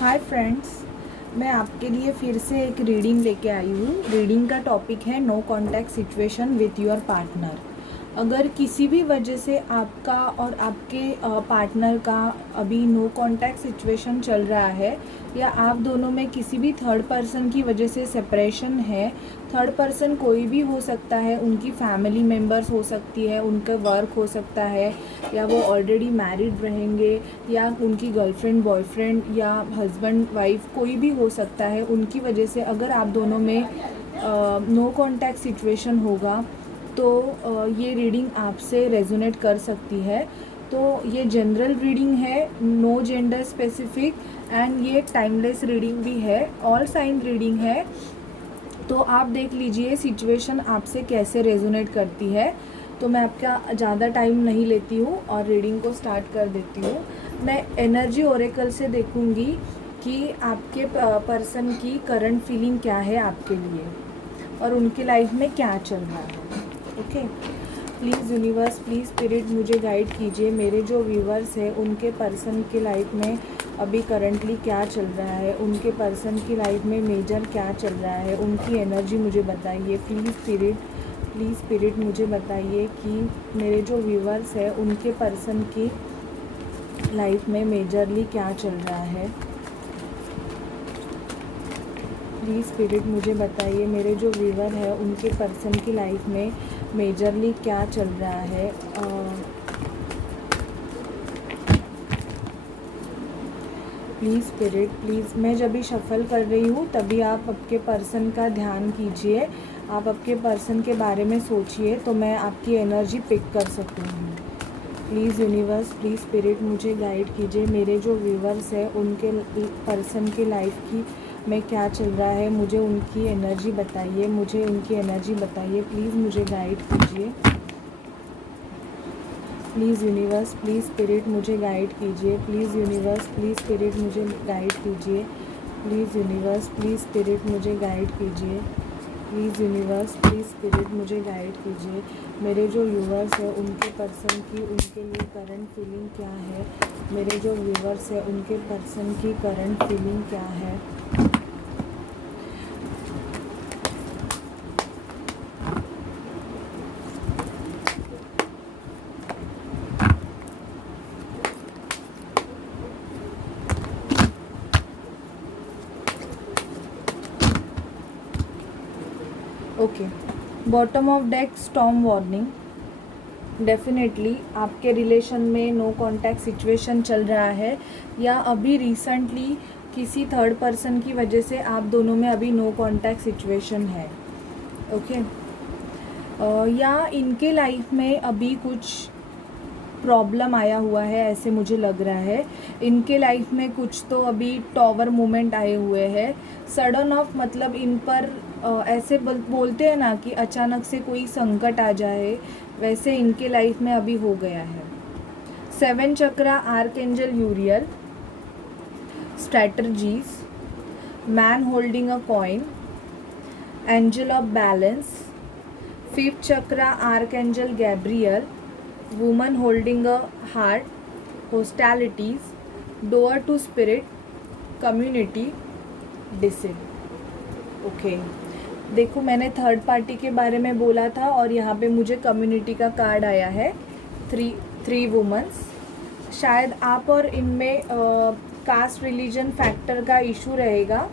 Hi friends, मैं आपके लिए फिर से एक रीडिंग लेके आई हूँ। रीडिंग का टॉपिक है no contact situation with your partner. अगर किसी भी वजह से आपका और आपके पार्टनर का अभी नो कॉन्टैक्ट सिचुएशन चल रहा है या आप दोनों में किसी भी थर्ड पर्सन की वजह से सेपरेशन है, थर्ड पर्सन कोई भी हो सकता है, उनकी फैमिली मेम्बर्स हो सकती है, उनका वर्क हो सकता है, या वो ऑलरेडी मैरिड रहेंगे, या उनकी गर्लफ्रेंड बॉयफ्रेंड या हस्बैंड वाइफ कोई भी हो सकता है, उनकी वजह से अगर आप दोनों में नो कॉन्टैक्ट सिचुएशन होगा तो ये रीडिंग आपसे रेजोनेट कर सकती है। तो ये जनरल रीडिंग है, नो जेंडर स्पेसिफिक, एंड ये टाइमलेस रीडिंग भी है, ऑल साइन रीडिंग है। तो आप देख लीजिए सिचुएशन आपसे कैसे रेजोनेट करती है। तो मैं आपका ज़्यादा टाइम नहीं लेती हूँ और रीडिंग को स्टार्ट कर देती हूँ। मैं एनर्जी ओरेकल से देखूँगी कि आपके पर्सन की करंट फीलिंग क्या है आपके लिए और उनकी लाइफ में क्या चल रहा है। Okay, please universe, please spirit मुझे गाइड कीजिए। मेरे जो व्यूवर्स हैं उनके पर्सन की लाइफ में अभी करंटली क्या चल रहा है, उनके पर्सन की लाइफ में मेजर क्या चल रहा है, उनकी एनर्जी मुझे बताइए। प्लीज़ स्पिरिट मुझे बताइए कि मेरे जो व्यूवर्स हैं उनके पर्सन की लाइफ में मेजरली क्या चल रहा है। प्लीज़ स्पिरिट मुझे बताइए मेरे जो व्यूवर है उनके पर्सन की लाइफ में मेजरली क्या चल रहा है। प्लीज़ स्पिरिट, प्लीज़, मैं जब भी शफल कर रही हूँ तभी आप आपके पर्सन का ध्यान कीजिए, आप आपके पर्सन के बारे में सोचिए तो मैं आपकी एनर्जी पिक कर सकूँगी। प्लीज़ यूनिवर्स, प्लीज़ स्पिरिट मुझे गाइड कीजिए। मेरे जो व्यूवर्स हैं उनके पर्सन की लाइफ की में क्या चल रहा है, मुझे उनकी एनर्जी बताइए, मुझे उनकी एनर्जी बताइए। प्लीज़ मुझे गाइड कीजिए। प्लीज़ यूनिवर्स, प्लीज़ स्पिरिट मुझे गाइड कीजिए। प्लीज़ यूनिवर्स, प्लीज़ स्पिरिट मुझे गाइड कीजिए। प्लीज़ यूनिवर्स, प्लीज़ स्पिरिट मुझे गाइड कीजिए। प्लीज़ यूनिवर्स, प्लीज़ स्पिरिट मुझे गाइड कीजिए। मेरे जो व्यूवर्स हैं उनके पर्सन की उनके लिए करंट फीलिंग क्या है, मेरे जो व्यूवर्स हैं उनके पर्सन की करंट फीलिंग क्या है। Okay, bottom of deck storm warning. Definitely आपके रिलेशन में नो कॉन्टैक्ट सिचुएशन चल रहा है या अभी रिसेंटली किसी थर्ड पर्सन की वजह से आप दोनों में अभी नो कॉन्टैक्ट सिचुएशन है। ओके, या इनके लाइफ में अभी कुछ प्रॉब्लम आया हुआ है ऐसे मुझे लग रहा है। इनके लाइफ में कुछ तो अभी टॉवर मोमेंट आए हुए हैं, सडन ऑफ, मतलब इन पर ऐसे बोलते हैं ना कि अचानक से कोई संकट आ जाए, वैसे इनके लाइफ में अभी हो गया है। 7 chakra archangel Uriel, strategies, man holding a coin, angel of balance, 5th chakra archangel Gabriel, woman holding a heart, hostilities, door to spirit, community, deceit। Okay, देखो मैंने थर्ड पार्टी के बारे में बोला था और यहाँ पे मुझे कम्युनिटी का कार्ड आया है, थ्री वुमेन्स। शायद आप और इनमें कास्ट रिलीजन फैक्टर का इशू रहेगा,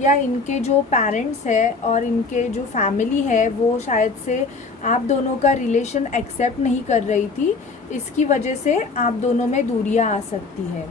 या इनके जो पेरेंट्स है और इनके जो फैमिली है वो शायद से आप दोनों का रिलेशन एक्सेप्ट नहीं कर रही थी, इसकी वजह से आप दोनों में दूरियां आ सकती है।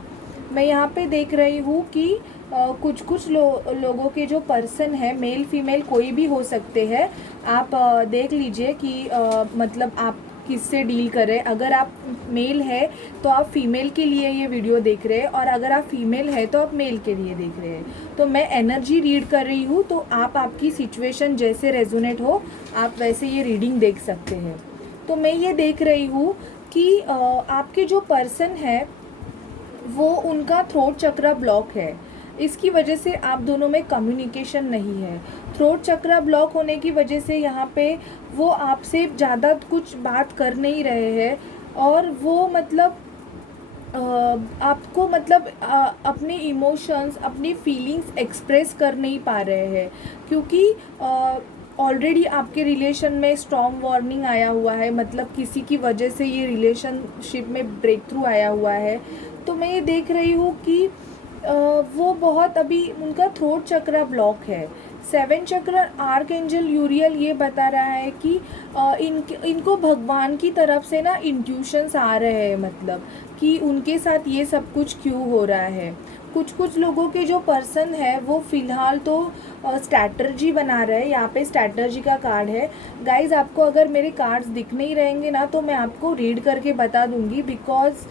मैं यहाँ पे देख रही हूँ कि कुछ लोगों के जो पर्सन है, मेल फीमेल कोई भी हो सकते हैं, आप देख लीजिए कि मतलब आप किससे डील करें। अगर आप मेल है तो आप फीमेल के लिए ये वीडियो देख रहे हैं, और अगर आप फीमेल है तो आप मेल के लिए देख रहे हैं। तो मैं एनर्जी रीड कर रही हूँ, तो आप आपकी सिचुएशन जैसे रेजोनेट हो आप वैसे ये रीडिंग देख सकते हैं। तो मैं ये देख रही हूँ कि आपके जो पर्सन है वो उनका थ्रोट चक्रा ब्लॉक है, इसकी वजह से आप दोनों में कम्युनिकेशन नहीं है। थ्रोट चक्रा ब्लॉक होने की वजह से यहाँ पे वो आपसे ज़्यादा कुछ बात कर नहीं रहे हैं, और वो मतलब आपको मतलब अपने इमोशंस, अपनी फीलिंग्स एक्सप्रेस कर नहीं पा रहे हैं, क्योंकि ऑलरेडी आपके रिलेशन में स्ट्रॉन्ग वार्निंग आया हुआ है, मतलब किसी की वजह से ये रिलेशनशिप में ब्रेक थ्रू आया हुआ है। तो मैं ये देख रही हूँ कि वो बहुत अभी उनका थ्रोट चक्रा ब्लॉक है। सेवन चक्र आर्क एंजल यूरियल ये बता रहा है कि इनको भगवान की तरफ से ना इंट्यूशंस आ रहे हैं, मतलब कि उनके साथ ये सब कुछ क्यों हो रहा है। कुछ कुछ लोगों के जो पर्सन है वो फ़िलहाल तो स्ट्रैटर्जी बना रहे हैं। यहाँ पे स्ट्रैटर्जी का कार्ड है। गाइज, आपको अगर मेरे कार्ड्स दिख नहीं रहेंगे ना तो मैं आपको रीड करके बता दूंगी, बिकॉज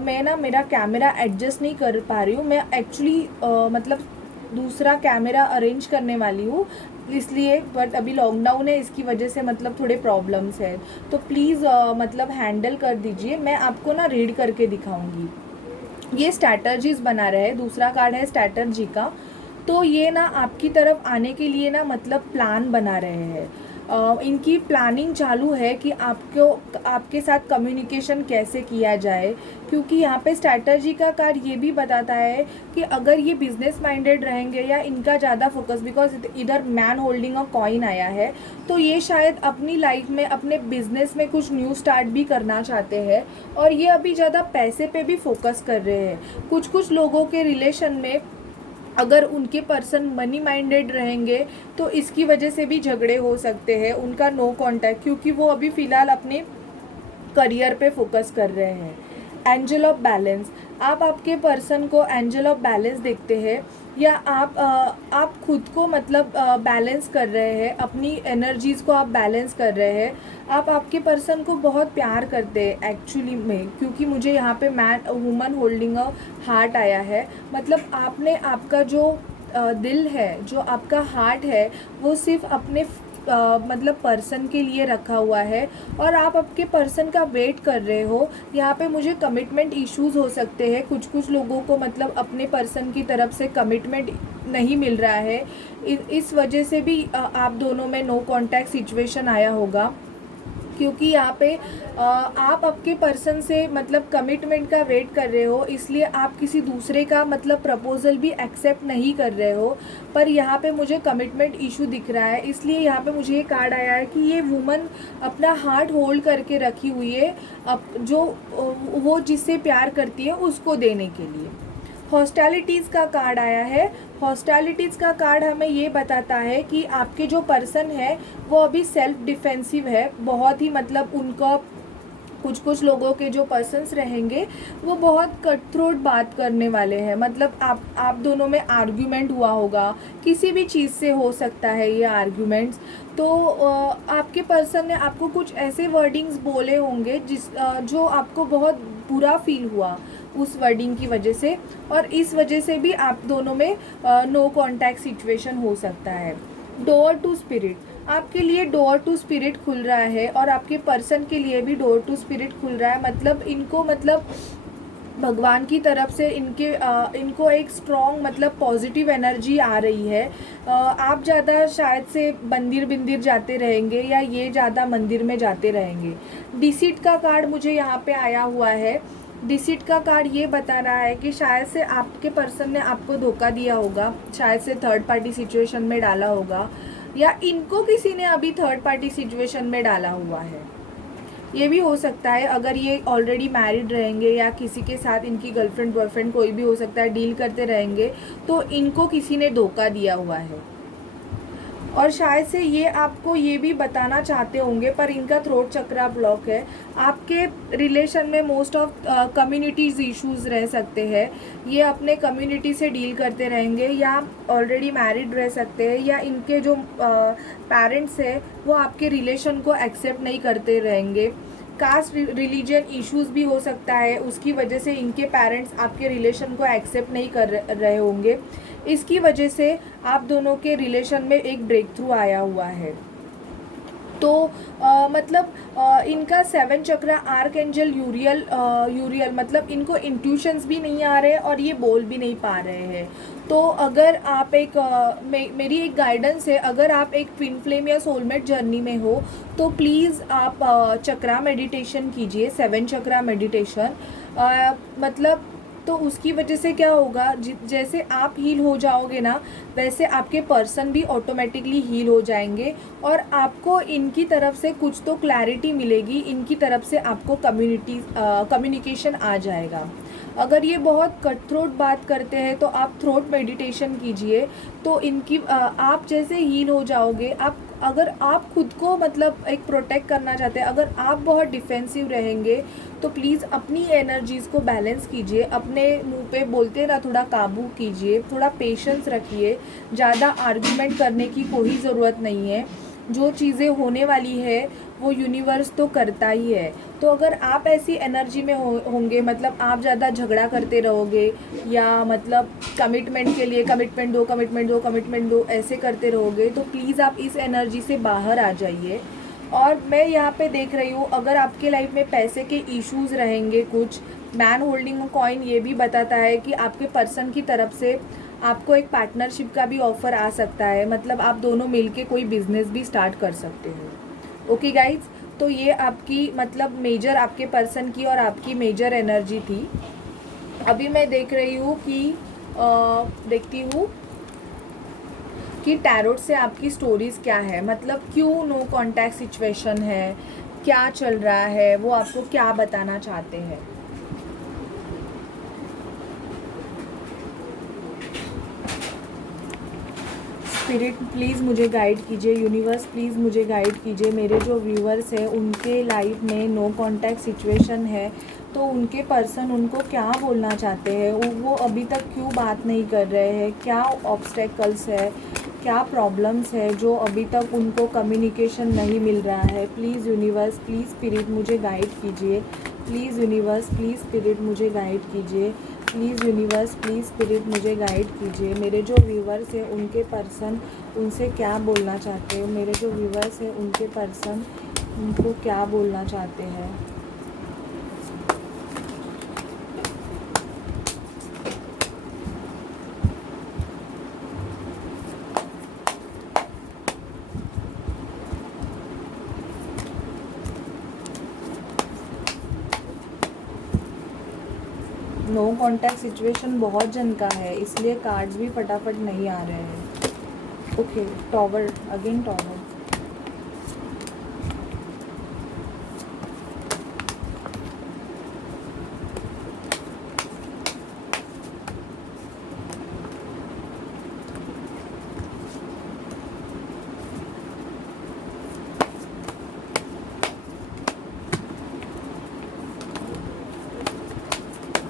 मैं ना मेरा कैमरा एडजस्ट नहीं कर पा रही हूँ। मैं एक्चुअली मतलब दूसरा कैमरा अरेंज करने वाली हूँ, इसलिए, बट अभी लॉकडाउन है, इसकी वजह से मतलब थोड़े प्रॉब्लम्स है। तो प्लीज़ मतलब हैंडल कर दीजिए, मैं आपको ना रीड करके दिखाऊंगी। ये स्ट्रैटर्जीज बना रहे हैं। दूसरा कार्ड है स्ट्रैटर्जी का। तो ये ना आपकी तरफ आने के लिए ना मतलब प्लान बना रहे हैं। इनकी प्लानिंग चालू है कि आपको आपके साथ कम्युनिकेशन कैसे किया जाए, क्योंकि यहाँ पे स्ट्रैटर्जी का कार्ड ये भी बताता है कि अगर ये बिजनेस माइंडेड रहेंगे या इनका ज़्यादा फोकस, बिकॉज इधर मैन होल्डिंग अ कॉइन आया है, तो ये शायद अपनी लाइफ में अपने बिजनेस में कुछ न्यू स्टार्ट भी करना चाहते हैं, और ये अभी ज़्यादा पैसे पे भी फोकस कर रहे हैं। कुछ कुछ लोगों के रिलेशन में अगर उनके पर्सन मनी माइंडेड रहेंगे तो इसकी वजह से भी झगड़े हो सकते हैं। उनका नो कांटेक्ट, क्योंकि वो अभी फ़िलहाल अपने करियर पे फोकस कर रहे हैं। एंजल ऑफ बैलेंस, आप आपके पर्सन को एंजल ऑफ बैलेंस देखते हैं, या आप खुद को मतलब बैलेंस कर रहे हैं, अपनी एनर्जीज़ को आप बैलेंस कर रहे हैं। आप आपके पर्सन को बहुत प्यार करते हैं एक्चुअली में, क्योंकि मुझे यहाँ पे man woman holding a heart आया है। मतलब आपने आपका जो दिल है, जो आपका हार्ट है, वो सिर्फ अपने मतलब पर्सन के लिए रखा हुआ है, और आप आपके पर्सन का वेट कर रहे हो। यहाँ पे मुझे कमिटमेंट इश्यूज हो सकते हैं। कुछ कुछ लोगों को मतलब अपने पर्सन की तरफ से कमिटमेंट नहीं मिल रहा है, इस वजह से भी आप दोनों में नो कांटेक्ट सिचुएशन आया होगा, क्योंकि यहाँ पे आप आपके पर्सन से मतलब कमिटमेंट का वेट कर रहे हो, इसलिए आप किसी दूसरे का मतलब प्रपोजल भी एक्सेप्ट नहीं कर रहे हो। पर यहाँ पे मुझे कमिटमेंट इशू दिख रहा है, इसलिए यहाँ पे मुझे ये कार्ड आया है कि ये वुमन अपना हार्ट होल्ड करके रखी हुई है, जो वो जिससे प्यार करती है उसको देने के लिए। हॉस्टैलिटीज़ का कार्ड आया है। हॉस्टैलिटीज़ का कार्ड हमें ये बताता है कि आपके जो पर्सन है वो अभी सेल्फ डिफेंसिव है बहुत ही, मतलब उनका कुछ कुछ लोगों के जो पर्सन्स रहेंगे वो बहुत कट थ्रोट बात करने वाले हैं। मतलब आप दोनों में आर्ग्यूमेंट हुआ होगा, किसी भी चीज़ से हो सकता है ये आर्ग्यूमेंट्स। तो आपके पर्सन ने आपको कुछ ऐसे वर्डिंग्स बोले होंगे जो आपको बहुत बुरा फील हुआ उस वर्डिंग की वजह से, और इस वजह से भी आप दोनों में नो कांटेक्ट सिचुएशन हो सकता है। डोर टू स्पिरिट, आपके लिए डोर टू स्पिरिट खुल रहा है, और आपके पर्सन के लिए भी डोर टू स्पिरिट खुल रहा है। मतलब इनको मतलब भगवान की तरफ से इनको एक स्ट्रॉन्ग मतलब पॉजिटिव एनर्जी आ रही है। आप ज़्यादा शायद से मंदिर बिंदिर जाते रहेंगे, या ये ज़्यादा मंदिर में जाते रहेंगे। डिसीट का कार्ड मुझे यहाँ पे आया हुआ है। डिसीट का कार्ड ये बता रहा है कि शायद से आपके पर्सन ने आपको धोखा दिया होगा, शायद से थर्ड पार्टी सिचुएशन में डाला होगा, या इनको किसी ने अभी थर्ड पार्टी सिचुएशन में डाला हुआ है। ये भी हो सकता है अगर ये ऑलरेडी मैरिड रहेंगे, या किसी के साथ इनकी गर्लफ्रेंड बॉयफ्रेंड कोई भी हो सकता है, डील करते रहेंगे, तो इनको किसी ने धोखा दिया हुआ है। और शायद से ये आपको ये भी बताना चाहते होंगे, पर इनका थ्रोट चक्रा ब्लॉक है। आपके रिलेशन में मोस्ट ऑफ कम्युनिटीज़ इश्यूज रह सकते हैं। ये अपने कम्युनिटी से डील करते रहेंगे, या ऑलरेडी मैरिड रह सकते हैं, या इनके जो पेरेंट्स है वो आपके रिलेशन को एक्सेप्ट नहीं करते रहेंगे। कास्ट रिलीजन इश्यूज भी हो सकता है, उसकी वजह से इनके पेरेंट्स आपके रिलेशन को एक्सेप्ट नहीं कर रहे होंगे। इसकी वजह से आप दोनों के रिलेशन में एक ब्रेक थ्रू आया हुआ है। तो मतलब इनका सेवन चक्रा आर्क एंजल यूरियल मतलब इनको इंट्यूशंस भी नहीं आ रहे और ये बोल भी नहीं पा रहे हैं। तो अगर आप एक मेरी एक गाइडेंस है, अगर आप एक ट्विन फ्लेम या सोलमेट जर्नी में हो तो प्लीज़ आप चक्रा मेडिटेशन कीजिए, सेवन चक्रा मेडिटेशन। मतलब तो उसकी वजह से क्या होगा, जैसे आप हील हो जाओगे ना, वैसे आपके पर्सन भी ऑटोमेटिकली हील हो जाएंगे और आपको इनकी तरफ से कुछ तो क्लैरिटी मिलेगी, इनकी तरफ से आपको कम्युनिकेशन आ जाएगा। अगर ये बहुत कट थ्रोट बात करते हैं तो आप थ्रोट मेडिटेशन कीजिए, तो इनकी आप जैसे हील हो जाओगे। आप अगर आप खुद को मतलब एक प्रोटेक्ट करना चाहते हैं, अगर आप बहुत डिफेंसिव रहेंगे तो प्लीज़ अपनी एनर्जीज़ को बैलेंस कीजिए, अपने मुंह पे बोलते ना थोड़ा काबू कीजिए, थोड़ा पेशेंस रखिए। ज़्यादा आर्गुमेंट करने की कोई ज़रूरत नहीं है, जो चीज़ें होने वाली है वो यूनिवर्स तो करता ही है। तो अगर आप ऐसी एनर्जी में होंगे, मतलब आप ज़्यादा झगड़ा करते रहोगे या मतलब कमिटमेंट के लिए कमिटमेंट दो कमिटमेंट दो कमिटमेंट दो ऐसे करते रहोगे, तो प्लीज़ आप इस एनर्जी से बाहर आ जाइए। और मैं यहाँ पे देख रही हूँ, अगर आपके लाइफ में पैसे के इश्यूज़ रहेंगे कुछ, मैन होल्डिंग अ कॉइन ये भी बताता है कि आपके पर्सन की तरफ से आपको एक पार्टनरशिप का भी ऑफ़र आ सकता है, मतलब आप दोनों मिलके कोई बिजनेस भी स्टार्ट कर सकते हो। ओके गाइज, तो ये आपकी मतलब मेजर आपके पर्सन की और आपकी मेजर एनर्जी थी। अभी मैं देख रही हूँ कि देखती हूँ कि टैरोट से आपकी स्टोरीज़ क्या है, मतलब क्यों नो कांटेक्ट सिचुएशन है, क्या चल रहा है, वो आपको क्या बताना चाहते हैं। स्पिरिट प्लीज़ मुझे गाइड कीजिए, यूनिवर्स प्लीज़ मुझे गाइड कीजिए। मेरे जो व्यूअर्स हैं उनके लाइफ में नो कांटेक्ट सिचुएशन है, तो उनके पर्सन उनको क्या बोलना चाहते हैं, वो अभी तक क्यों बात नहीं कर रहे हैं, क्या ऑब्स्टेकल्स है, क्या प्रॉब्लम्स है जो अभी तक उनको कम्युनिकेशन नहीं मिल रहा है। प्लीज़ यूनिवर्स, प्लीज़ स्पिरिट मुझे गाइड कीजिए। प्लीज़ यूनिवर्स, प्लीज़ स्पिरिट मुझे गाइड कीजिए। प्लीज़ यूनिवर्स, प्लीज़ स्पिरिट मुझे गाइड कीजिए। मेरे जो व्यूवर्स हैं उनके पर्सन उनसे क्या बोलना चाहते हो, मेरे जो व्यूवर्स हैं उनके पर्सन उनको क्या बोलना चाहते हैं। नो कांटेक्ट सिचुएशन बहुत जन का है, इसलिए कार्ड्स भी फटाफट नहीं आ रहे हैं। Okay, tower again, tower.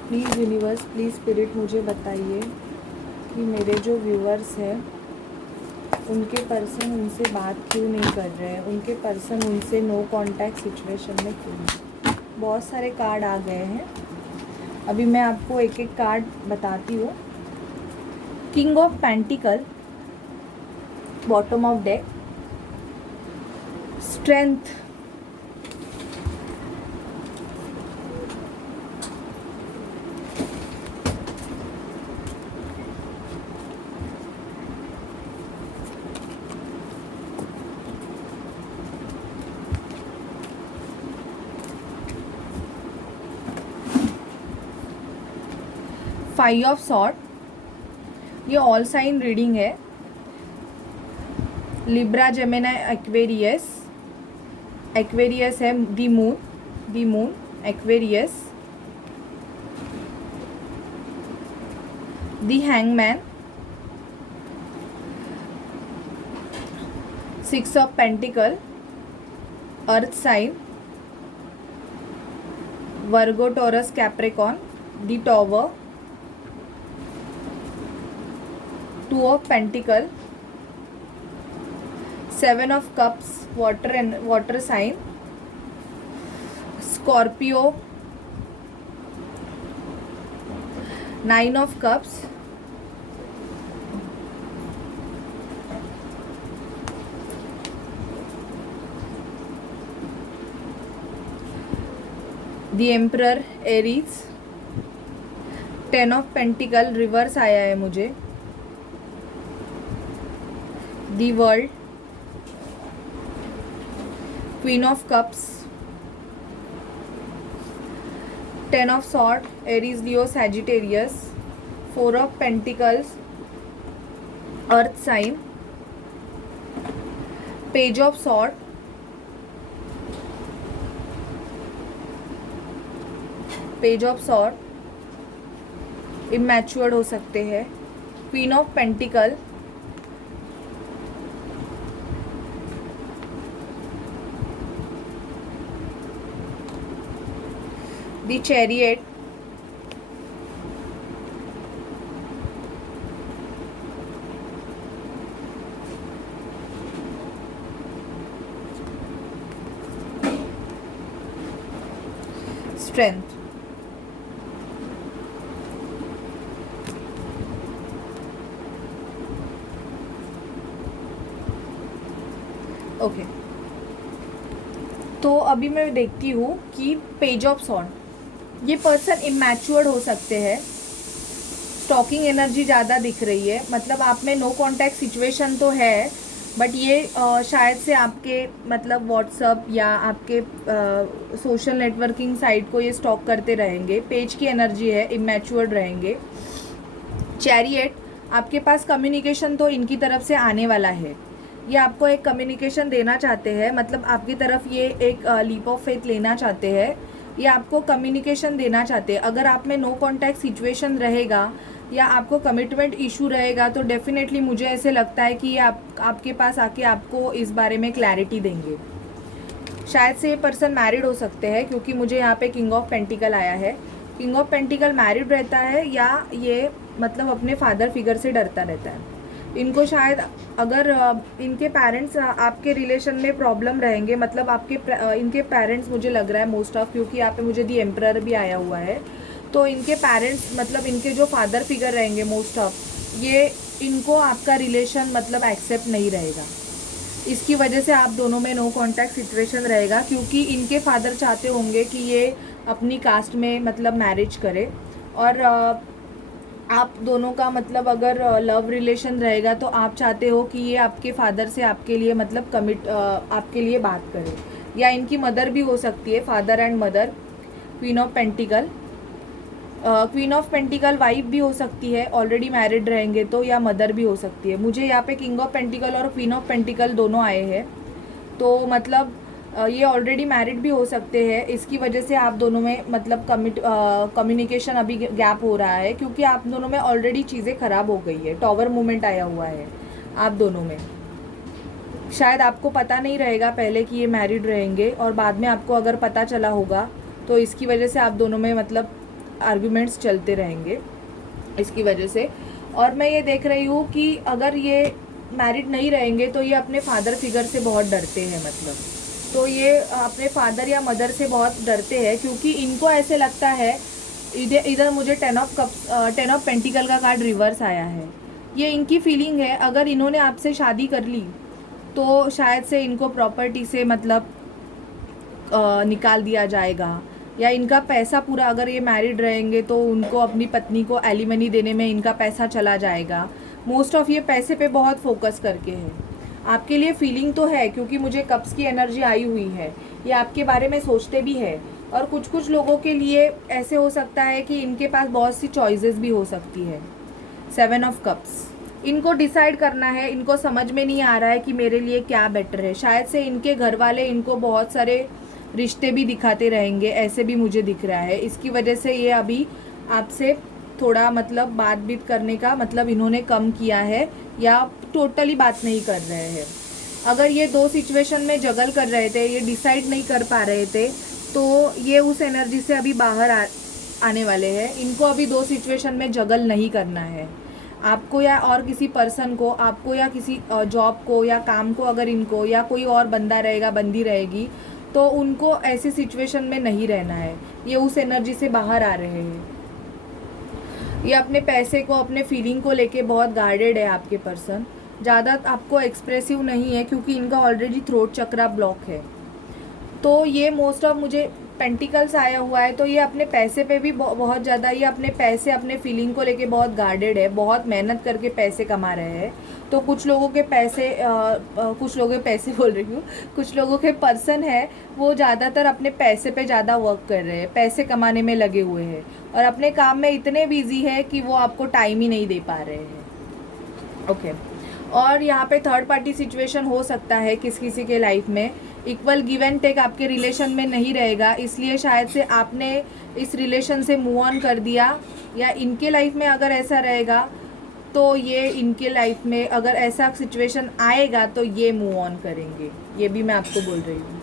Please universe, please spirit मुझे बताइए कि मेरे जो व्यूअर्स हैं उनके पर्सन उनसे बात क्यों नहीं कर रहे हैं, उनके पर्सन उनसे नो कांटेक्ट सिचुएशन में क्यों नहीं। बहुत सारे कार्ड आ गए हैं, अभी मैं आपको एक एक कार्ड बताती हूँ। King of pentacle, bottom of deck, strength, five of sword. ये ऑल साइन रीडिंग है, लिब्रा, जेमिनी, एक्वेरियस। एक्वेरियस है the moon, Aquarius, the hangman, six of pentacle, earth sign, Virgo, Taurus, Capricorn, the tower, two of pentacle, seven of cups, water and water sign, Scorpio, nine of cups, the emperor, Aries, ten of pentacle reverse आया है मुझे, the world, queen of cups, 10 of Swords, Aries, Leo, Sagittarius. 4 of Pentacles, Earth sign. Page of Swords, Page of Swords, इमैच्योर्ड हो सकते हैं. Queen of pentacle, the chariot, strength. Okay तो अभी मैं देखती हूँ कि पेज ऑफ सॉर्ड, ये पर्सन इमैच्योर्ड हो सकते हैं. स्टॉकिंग एनर्जी ज़्यादा दिख रही है, मतलब आप में नो कांटेक्ट सिचुएशन तो है, बट ये शायद से आपके मतलब व्हाट्सअप या आपके सोशल नेटवर्किंग साइट को ये स्टॉक करते रहेंगे. पेज की एनर्जी है, इमैच्योर्ड रहेंगे. चैरियट, आपके पास कम्युनिकेशन तो इनकी तरफ से आने वाला है. ये आपको एक कम्युनिकेशन देना चाहते हैं, मतलब आपकी तरफ ये एक लीप ऑफ फेथ लेना चाहते हैं. ये आपको कम्युनिकेशन देना चाहते हैं. अगर आप में नो कांटेक्ट सिचुएशन रहेगा या आपको कमिटमेंट इशू रहेगा तो डेफिनेटली मुझे ऐसे लगता है कि ये आपके पास आके आपको इस बारे में क्लैरिटी देंगे. शायद से ये पर्सन मैरिड हो सकते हैं, क्योंकि मुझे यहाँ पे किंग ऑफ पेंटिकल आया है. किंग ऑफ पेंटिकल मैरिड रहता है या ये मतलब अपने फादर फिगर से डरता रहता है. इनको शायद अगर इनके पेरेंट्स आपके रिलेशन में प्रॉब्लम रहेंगे, मतलब इनके पेरेंट्स मुझे लग रहा है मोस्ट ऑफ, क्योंकि यहाँ पे मुझे दी एम्परर भी आया हुआ है. तो इनके पेरेंट्स मतलब इनके जो फादर फिगर रहेंगे मोस्ट ऑफ, ये इनको आपका रिलेशन मतलब एक्सेप्ट नहीं रहेगा. इसकी वजह से आप दोनों में नो कांटेक्ट सिचुएशन रहेगा, क्योंकि इनके फादर चाहते होंगे कि ये अपनी कास्ट में मतलब मैरिज करे. और आप दोनों का मतलब अगर लव रिलेशन रहेगा तो आप चाहते हो कि ये आपके फादर से आपके लिए मतलब आपके लिए बात करे. या इनकी मदर भी हो सकती है, father and mother. Queen of pentacle, queen of pentacle wife भी हो सकती है, ऑलरेडी मैरिड रहेंगे तो, या मदर भी हो सकती है. मुझे यहाँ पे किंग ऑफ पेंटिकल और क्वीन ऑफ पेंटिकल दोनों आए हैं, तो मतलब ये ऑलरेडी मैरिड भी हो सकते हैं. इसकी वजह से आप दोनों में मतलब कम्युनिकेशन अभी गैप हो रहा है, क्योंकि आप दोनों में ऑलरेडी चीज़ें ख़राब हो गई है. टॉवर मूवमेंट आया हुआ है आप दोनों में. शायद आपको पता नहीं रहेगा पहले कि ये मैरिड रहेंगे, और बाद में आपको अगर पता चला होगा तो इसकी वजह से आप दोनों में मतलब आर्ग्यूमेंट्स चलते रहेंगे इसकी वजह से. और मैं ये देख रही हूँ कि अगर ये मैरिड नहीं रहेंगे तो ये अपने फादर फिगर से बहुत डरते हैं, मतलब तो ये अपने फादर या मदर से बहुत डरते हैं, क्योंकि इनको ऐसे लगता है. इधर मुझे 10 ऑफ पेंटिकल का कार्ड रिवर्स आया है. ये इनकी फीलिंग है, अगर इन्होंने आपसे शादी कर ली तो शायद से इनको प्रॉपर्टी से मतलब निकाल दिया जाएगा, या इनका पैसा पूरा, अगर ये मैरिड रहेंगे तो उनको अपनी पत्नी को एलिमनी देने में इनका पैसा चला जाएगा. मोस्ट ऑफ ये पैसे पे बहुत फोकस करके है. आपके लिए फीलिंग तो है, क्योंकि मुझे कप्स की एनर्जी आई हुई है. ये आपके बारे में सोचते भी है, और कुछ लोगों के लिए ऐसे हो सकता है कि इनके पास बहुत सी चॉइसेस भी हो सकती है. 7 ऑफ कप्स, इनको डिसाइड करना है. इनको समझ में नहीं आ रहा है कि मेरे लिए क्या बेटर है. शायद से इनके घर वाले इनको बहुत सारे रिश्ते भी दिखाते रहेंगे, ऐसे भी मुझे दिख रहा है. इसकी वजह से ये अभी आपसे थोड़ा मतलब बात बीत करने का मतलब इन्होंने कम किया है, या टोटली बात नहीं कर रहे हैं. अगर ये दो सिचुएशन में जगल कर रहे थे, ये डिसाइड नहीं कर पा रहे थे, तो ये उस एनर्जी से अभी बाहर आने वाले हैं. इनको अभी दो सिचुएशन में जगल नहीं करना है. आपको या और किसी पर्सन को, आपको या किसी जॉब को या काम को, अगर इनको या कोई और बंदा रहेगा, बंदी रहेगी, तो उनको ऐसी सिचुएशन में नहीं रहना है. ये उस एनर्जी से बाहर आ रहे हैं. ये अपने पैसे को, अपने फीलिंग को लेके बहुत गार्डेड है. आपके पर्सन ज़्यादा आपको एक्सप्रेसिव नहीं है, क्योंकि इनका ऑलरेडी थ्रोट चक्रा ब्लॉक है. तो ये मोस्ट ऑफ मुझे पेंटिकल्स आया हुआ है, तो ये अपने पैसे पे भी बहुत ज़्यादा, ये अपने पैसे, अपने फीलिंग को लेके बहुत गार्डेड है, बहुत मेहनत करके पैसे कमा रहे हैं। तो कुछ लोगों के पैसे कुछ लोगों के पैसे बोल रही हूँ, कुछ लोगों के पर्सन है वो ज़्यादातर अपने पैसे पे ज़्यादा वर्क कर रहे हैं, पैसे कमाने में लगे हुए हैं और अपने काम में इतने बिजी है कि वो आपको टाइम ही नहीं दे पा रहे हैं। ओके। और यहाँ पे थर्ड पार्टी सिचुएशन हो सकता है किसी के लाइफ में, इक्वल गिव एंड टेक आपके रिलेशन में नहीं रहेगा, इसलिए शायद से आपने इस रिलेशन से मूव ऑन कर दिया, या इनके लाइफ में अगर ऐसा रहेगा तो ये इनके लाइफ में अगर ऐसा सिचुएशन आएगा तो ये मूव ऑन करेंगे। ये भी मैं आपको बोल रही हूँ।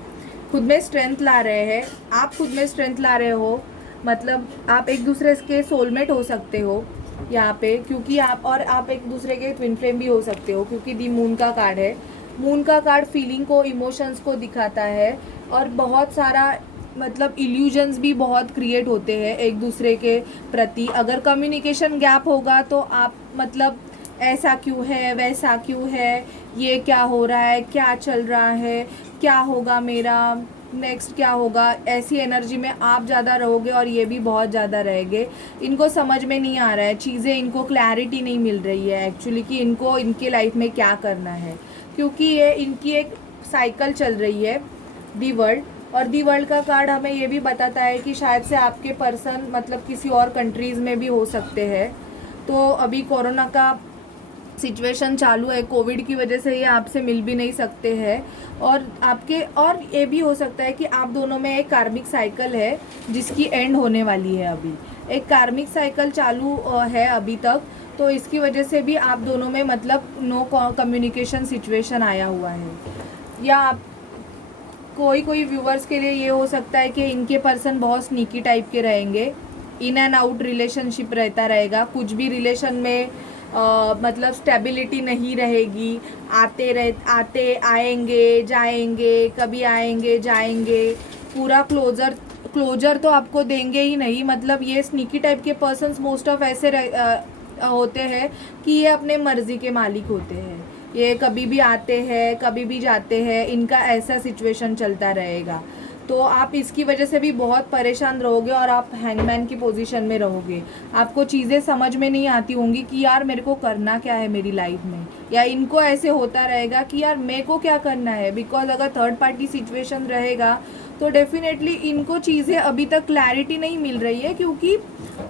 खुद में स्ट्रेंथ ला रहे हैं, आप खुद में स्ट्रेंथ ला रहे हो, मतलब आप एक दूसरे के सोलमेट हो सकते हो यहाँ पे, क्योंकि आप एक दूसरे के ट्विन फ्लेम भी हो सकते हो, क्योंकि दी मून का कार्ड है। मून का कार्ड फीलिंग को, इमोशंस को दिखाता है और बहुत सारा मतलब इल्यूजन्स भी बहुत क्रिएट होते हैं एक दूसरे के प्रति। अगर कम्युनिकेशन गैप होगा तो आप मतलब ऐसा क्यों है, वैसा क्यों है, ये क्या हो रहा है, क्या चल रहा है, क्या होगा मेरा नेक्स्ट, क्या होगा, ऐसी एनर्जी में आप ज़्यादा रहोगे और ये भी बहुत ज़्यादा रहेंगे। इनको समझ में नहीं आ रहा है चीज़ें, इनको क्लैरिटी नहीं मिल रही है एक्चुअली कि इनको इनके लाइफ में क्या करना है, क्योंकि ये इनकी एक साइकिल चल रही है दी वर्ल्ड। और दी वर्ल्ड का कार्ड हमें ये भी बताता है कि शायद से आपके पर्सन मतलब किसी और कंट्रीज़ में भी हो सकते हैं। तो अभी कोरोना का सिचुएशन चालू है, कोविड की वजह से ये आपसे मिल भी नहीं सकते हैं। और ये भी हो सकता है कि आप दोनों में एक कार्मिक साइकिल है जिसकी एंड होने वाली है। अभी एक कार्मिक साइकिल चालू है अभी तक, तो इसकी वजह से भी आप दोनों में मतलब नो कम्युनिकेशन सिचुएशन आया हुआ है। या आप कोई व्यूवर्स के लिए ये हो सकता है कि इनके पर्सन बहुत स्नीकी टाइप के रहेंगे, इन एंड आउट रिलेशनशिप रहता रहेगा, कुछ भी रिलेशन में मतलब स्टेबिलिटी नहीं रहेगी, आते आएंगे जाएंगे, कभी आएंगे जाएंगे, पूरा क्लोजर तो आपको देंगे ही नहीं। मतलब ये स्नीकी टाइप के पर्सन्स मोस्ट ऑफ ऐसे होते हैं कि ये अपने मर्जी के मालिक होते हैं, ये कभी भी आते हैं कभी भी जाते हैं, इनका ऐसा सिचुएशन चलता रहेगा। तो आप इसकी वजह से भी बहुत परेशान रहोगे और आप हैंगमैन की पोजीशन में रहोगे। आपको चीज़ें समझ में नहीं आती होंगी कि यार मेरे को करना क्या है मेरी लाइफ में, या इनको ऐसे होता रहेगा कि यार मेरे को क्या करना है। बिकॉज अगर थर्ड पार्टी सिचुएशन रहेगा तो डेफिनेटली इनको चीज़ें अभी तक क्लैरिटी नहीं मिल रही है, क्योंकि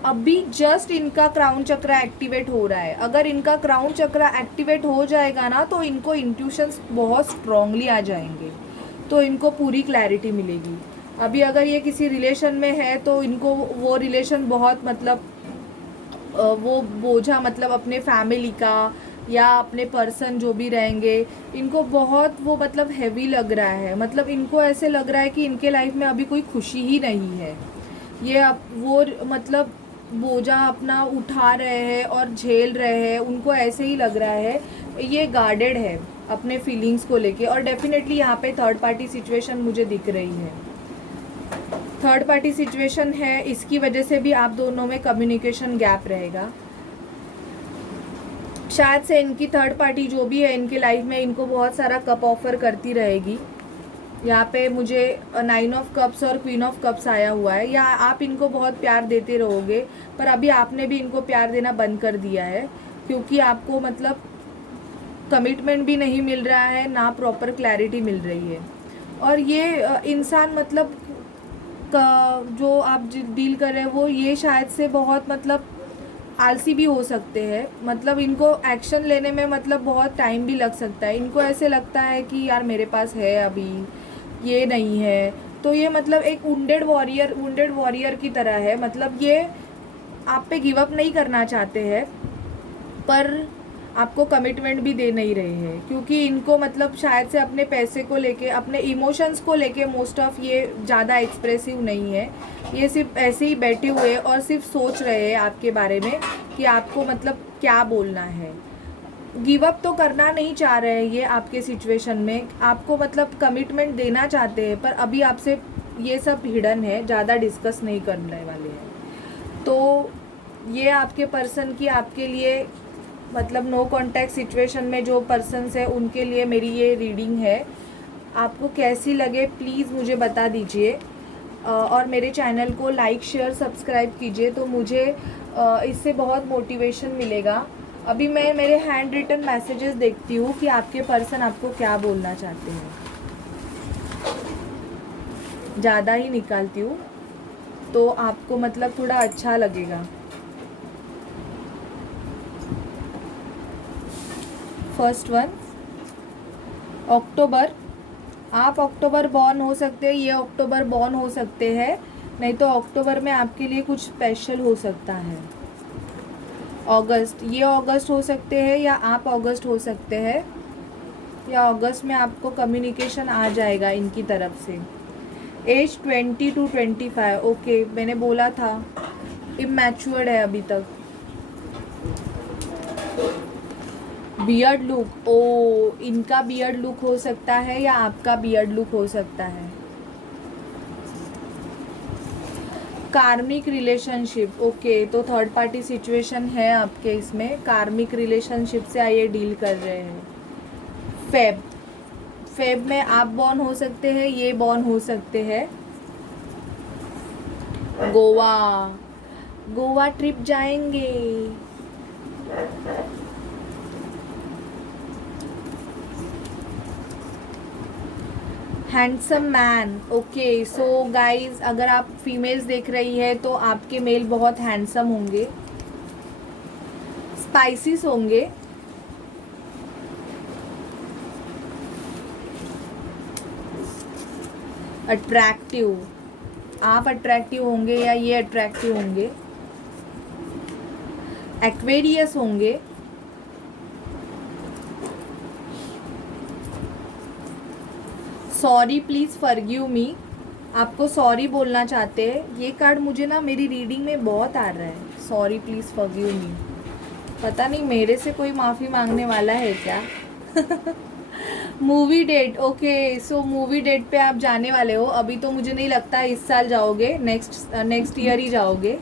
अभी जस्ट इनका क्राउन चक्र एक्टिवेट हो रहा है। अगर इनका क्राउन चक्र एक्टिवेट हो जाएगा ना तो इनको इंट्यूशंस बहुत स्ट्रांगली आ जाएंगे, तो इनको पूरी क्लैरिटी मिलेगी। अभी अगर ये किसी रिलेशन में है तो इनको वो रिलेशन बहुत मतलब वो बोझा मतलब अपने फैमिली का या अपने पर्सन जो भी रहेंगे, इनको बहुत वो मतलब हैवी लग रहा है। मतलब इनको ऐसे लग रहा है कि इनके लाइफ में अभी कोई खुशी ही नहीं है। ये अब वो मतलब बोझा अपना उठा रहे हैं और झेल रहे हैं, उनको ऐसे ही लग रहा है। ये गार्डेड है अपने फीलिंग्स को लेके, और डेफिनेटली यहाँ पे थर्ड पार्टी सिचुएशन मुझे दिख रही है। थर्ड पार्टी सिचुएशन है, इसकी वजह से भी आप दोनों में कम्युनिकेशन गैप रहेगा। शायद से इनकी थर्ड पार्टी जो भी है इनके लाइफ में इनको बहुत सारा कप ऑफर करती रहेगी। यहाँ पे मुझे 9 ऑफ कप्स और क्वीन ऑफ कप्स आया हुआ है। या आप इनको बहुत प्यार देते रहोगे, पर अभी आपने भी इनको प्यार देना बंद कर दिया है, क्योंकि आपको मतलब कमिटमेंट भी नहीं मिल रहा है, ना प्रॉपर क्लैरिटी मिल रही है। और ये इंसान मतलब जो आप डील कर रहे हैं वो ये शायद से बहुत मतलब आलसी भी हो सकते हैं। मतलब इनको एक्शन लेने में मतलब बहुत टाइम भी लग सकता है। इनको ऐसे लगता है कि यार मेरे पास है, अभी ये नहीं है। तो ये मतलब एक वुंडेड वॉरियर की तरह है। मतलब ये आप पे गिव अप नहीं करना चाहते हैं, पर आपको कमिटमेंट भी दे नहीं रहे हैं, क्योंकि इनको मतलब शायद से अपने पैसे को लेके, अपने इमोशंस को लेके मोस्ट ऑफ ये ज़्यादा एक्सप्रेसिव नहीं है। ये सिर्फ ऐसे ही बैठे हुए और सिर्फ सोच रहे हैं आपके बारे में कि आपको मतलब क्या बोलना है। गिव अप तो करना नहीं चाह रहे हैं ये आपके सिचुएशन में, आपको मतलब कमिटमेंट देना चाहते हैं, पर अभी आपसे ये सब हिडन है, ज़्यादा डिस्कस नहीं करने वाले हैं। तो ये आपके पर्सन की आपके लिए मतलब नो कॉन्टैक्ट सिचुएशन में जो पर्सन्स है उनके लिए मेरी ये रीडिंग है। आपको कैसी लगे प्लीज़ मुझे बता दीजिए। और मेरे चैनल को लाइक शेयर सब्सक्राइब कीजिए, तो मुझे इससे बहुत मोटिवेशन मिलेगा। अभी मैं मेरे हैंड रिटन मैसेजेस देखती हूँ कि आपके पर्सन आपको क्या बोलना चाहते हैं। ज़्यादा ही निकालती हूँ तो आपको मतलब थोड़ा अच्छा लगेगा। फर्स्ट वन, अक्टूबर। आप अक्टूबर बॉर्न हो सकते हैं, ये अक्टूबर बॉर्न हो सकते हैं, नहीं तो अक्टूबर में आपके लिए कुछ स्पेशल हो सकता है। अगस्त, ये अगस्त हो सकते हैं या आप अगस्त हो सकते हैं, या अगस्त में आपको कम्युनिकेशन आ जाएगा इनकी तरफ से। एज 20 to 25, ओके, मैंने बोला था इमैच्योर्ड है अभी तक। बियर्ड लुक, ओ इनका बियर्ड लुक हो सकता है या आपका बियर्ड लुक हो सकता है। कार्मिक रिलेशनशिप, ओके, तो थर्ड पार्टी सिचुएशन है आपके इसमें, कार्मिक रिलेशनशिप से ये डील कर रहे हैं। फेब में आप बॉर्न हो सकते हैं, ये बॉर्न हो सकते हैं। गोवा ट्रिप जाएंगे। Handsome man, okay, so guys अगर आप फीमेल्स देख रही है तो आपके मेल बहुत हैंडसम होंगे, स्पाइसिस होंगे, अट्रैक्टिव, आप अट्रैक्टिव होंगे या ये अट्रैक्टिव होंगे, एक्वेरियस होंगे, सॉरी प्लीज़ फॉरगिव मी, आपको सॉरी बोलना चाहते हैं। ये कार्ड मुझे ना मेरी रीडिंग में बहुत आ रहा है, सॉरी प्लीज़ फॉरगिव मी। पता नहीं मेरे से कोई माफ़ी मांगने वाला है क्या। Movie date, okay, so movie date पे आप जाने वाले हो। अभी तो मुझे नहीं लगता इस साल जाओगे, नेक्स्ट ईयर ही जाओगे।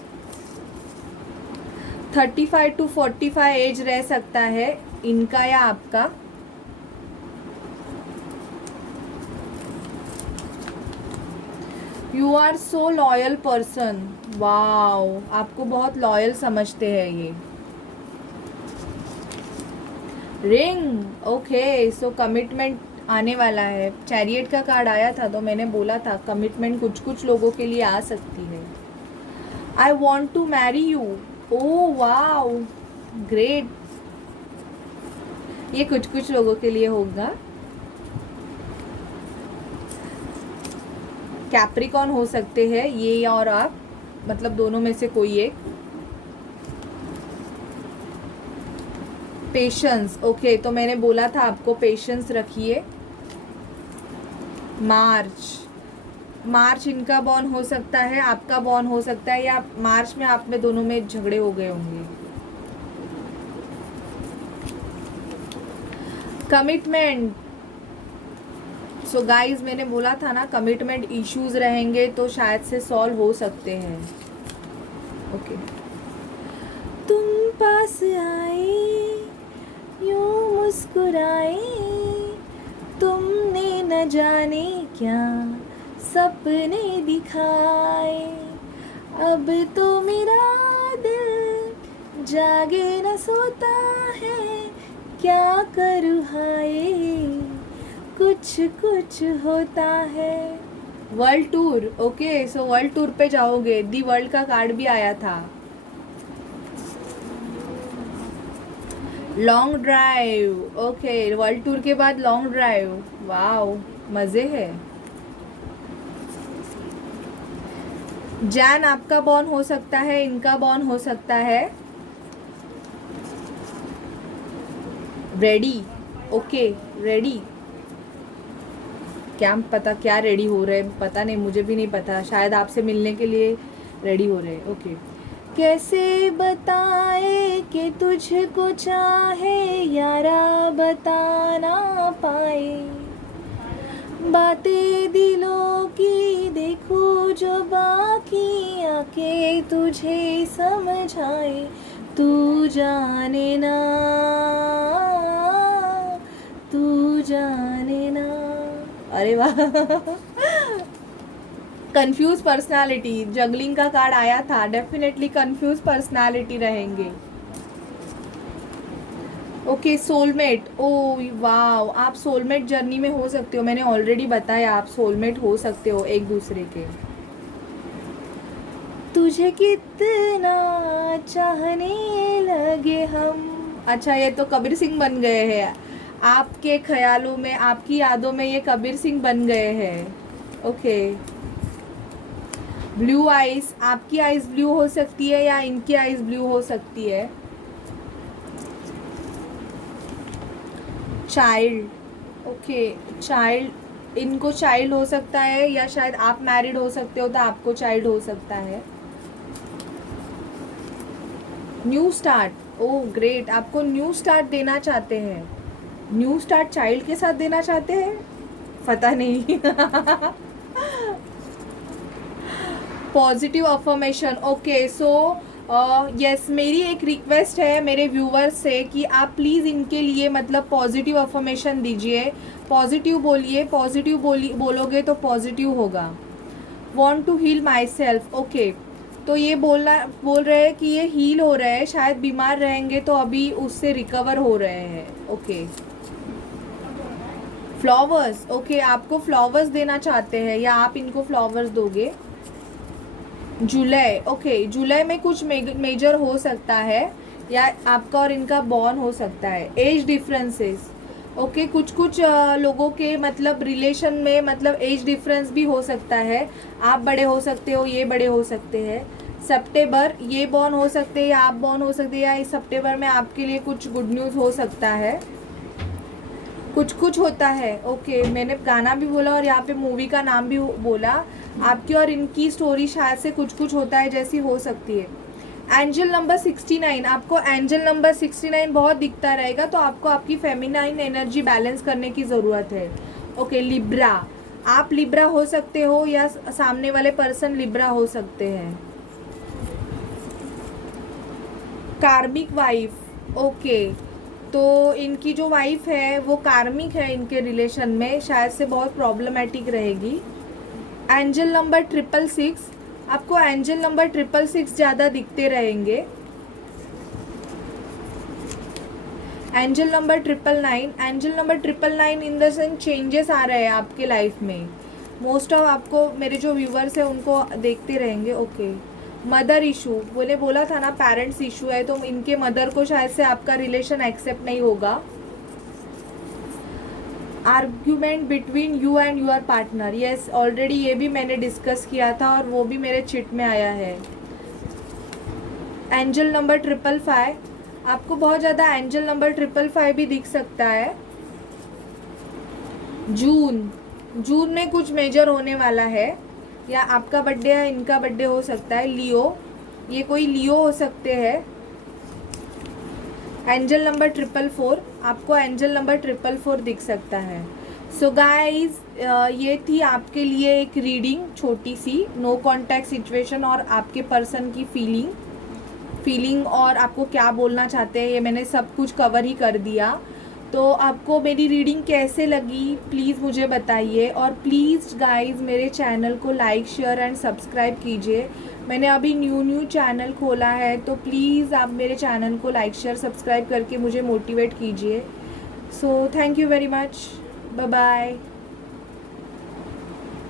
35 to 45 एज रह सकता है इनका या आपका। You are so loyal person, wow, आपको बहुत लॉयल समझते हैं ये। रिंग, ओके, सो कमिटमेंट आने वाला है। चैरियट का कार्ड आया था तो मैंने बोला था कमिटमेंट कुछ कुछ लोगों के लिए आ सकती है। I want to marry you, oh wow, great, ये कुछ कुछ लोगों के लिए होगा। कैप्रिकॉन हो सकते हैं ये और आप, मतलब दोनों में से कोई एक। पेशेंस, ओके, तो मैंने बोला था आपको पेशेंस रखिए। मार्च इनका बॉर्न हो सकता है, आपका बॉर्न हो सकता है, या मार्च में आप में दोनों में झगड़े हो गए होंगे। कमिटमेंट, सो गाइज मैंने बोला था ना कमिटमेंट इश्यूज रहेंगे तो शायद से सॉल्व हो सकते हैं। ओके, तुम पास आए यूं मुस्कुराए, तुमने न जाने क्या सपने दिखाए, अब तो मेरा दिल जागे न सोता है, क्या करूँ हाय कुछ कुछ होता है। World tour, okay, so world tour पे जाओगे। दी वर्ल्ड का कार्ड भी आया था। Long drive, okay, world tour के बाद लॉन्ग ड्राइव, वाओ, मज़े है। जैन आपका बॉर्न हो सकता है, इनका बॉर्न हो सकता है। रेडी, ओके, रेडी, क्या पता क्या रेडी हो रहे हैं, पता नहीं, मुझे भी नहीं पता, शायद आपसे मिलने के लिए रेडी हो रहे हैं। ओके, कैसे बताए कि तुझको चाहे यारा बता ना पाए, बातें दिलों की देखो जो बाकी आके तुझे समझाए, तू जाने ना, तू जाने ना। अरे वाह, कंफ्यूज पर्सनालिटी, जगलिंग का कार्ड आया था, डेफिनेटली कंफ्यूज पर्सनालिटी रहेंगे। ओके, सोलमेट, ओ वाह, आप सोलमेट जर्नी में हो सकते हो, मैंने ऑलरेडी बताया आप सोलमेट हो सकते हो एक दूसरे के। तुझे कितना चाहने लगे हम, अच्छा ये तो कबीर सिंह बन गए हैं, आपके ख्यालों में, आपकी यादों में ये कबीर सिंह बन गए हैं। ओके, ब्लू आइज, आपकी आइज ब्लू हो सकती है या इनकी आइज ब्लू हो सकती है। चाइल्ड, ओके, चाइल्ड, इनको चाइल्ड हो सकता है या शायद आप मैरिड हो सकते हो तो आपको चाइल्ड हो सकता है। न्यू स्टार्ट, ओह ग्रेट, आपको न्यू स्टार्ट देना चाहते हैं। न्यू स्टार्ट चाइल्ड के साथ देना चाहते हैं, पता नहीं। Positive affirmation, okay, so yes, मेरी एक रिक्वेस्ट है मेरे व्यूवर्स से कि आप प्लीज़ इनके लिए मतलब पॉजिटिव अफर्मेशन दीजिए, पॉजिटिव बोलिए, पॉजिटिव बोलोगे तो पॉजिटिव होगा। Want to heal myself, okay, तो ये बोल रहे हैं कि ये हील हो रहे हैं, शायद बीमार रहेंगे तो अभी उससे रिकवर हो रहे हैं। ओके, फ्लावर्स, ओके, आपको फ्लावर्स देना चाहते हैं या आप इनको फ्लावर्स दोगे। जुलाई, ओके, जुलाई में कुछ मेजर हो सकता है या आपका और इनका बॉर्न हो सकता है। एज डिफरेंसेस, ओके, कुछ लोगों के मतलब रिलेशन में मतलब एज डिफरेंस भी हो सकता है, आप बड़े हो सकते हो, ये बड़े हो सकते हैं। सितंबर, ये बॉर्न हो सकते हैं या आप बॉर्न हो सकते हैं, या इस सितंबर में आपके लिए कुछ गुड न्यूज़ हो सकता है, कुछ होता है। ओके, मैंने गाना भी बोला और यहाँ पे मूवी का नाम भी बोला। आपकी और इनकी स्टोरी शायद से कुछ होता है जैसी हो सकती है। एंजल नंबर 69, आपको एंजल नंबर 69 बहुत दिखता रहेगा, तो आपको आपकी फेमिनाइन एनर्जी बैलेंस करने की ज़रूरत है। ओके, लिब्रा, आप लिब्रा हो सकते हो या सामने वाले पर्सन लिब्रा हो सकते हैं। कार्मिक वाइफ, ओके, तो इनकी जो वाइफ है वो कार्मिक है, इनके रिलेशन में शायद से बहुत प्रॉब्लमेटिक रहेगी। एंजल नंबर 666, आपको एंजल नंबर 666 ज़्यादा दिखते रहेंगे। Angel number 999, angel number 999 in the sense changes आ रहे हैं आपके लाइफ में, मोस्ट ऑफ आपको मेरे जो व्यूवर्स हैं उनको देखते रहेंगे। ओके, मदर इशू, बोले बोला था ना पेरेंट्स इशू है, तो इनके मदर को शायद से आपका रिलेशन एक्सेप्ट नहीं होगा। Argument between you and your partner, yes, already ये भी मैंने डिस्कस किया था और वो भी मेरे चिट में आया है। एंजल नंबर 555, आपको बहुत ज़्यादा एंजल नंबर 555 भी दिख सकता है। जून में कुछ मेजर होने वाला है, या आपका बर्थडे है, इनका बर्थडे हो सकता है। लियो, ये कोई लियो हो सकते हैं। एंजल नंबर 444, आपको एंजल नंबर 444 दिख सकता है। सो गाइज, ये थी आपके लिए एक रीडिंग छोटी सी, नो कॉन्टैक्ट सिचुएशन और आपके पर्सन की फीलिंग और आपको क्या बोलना चाहते हैं, ये मैंने सब कुछ कवर ही कर दिया। तो आपको मेरी रीडिंग कैसे लगी प्लीज़ मुझे बताइए, और प्लीज़ गाइस मेरे चैनल को लाइक शेयर एंड सब्सक्राइब कीजिए। मैंने अभी न्यू चैनल खोला है, तो प्लीज़ आप मेरे चैनल को लाइक शेयर सब्सक्राइब करके मुझे मोटिवेट कीजिए। So thank you very much, bye bye.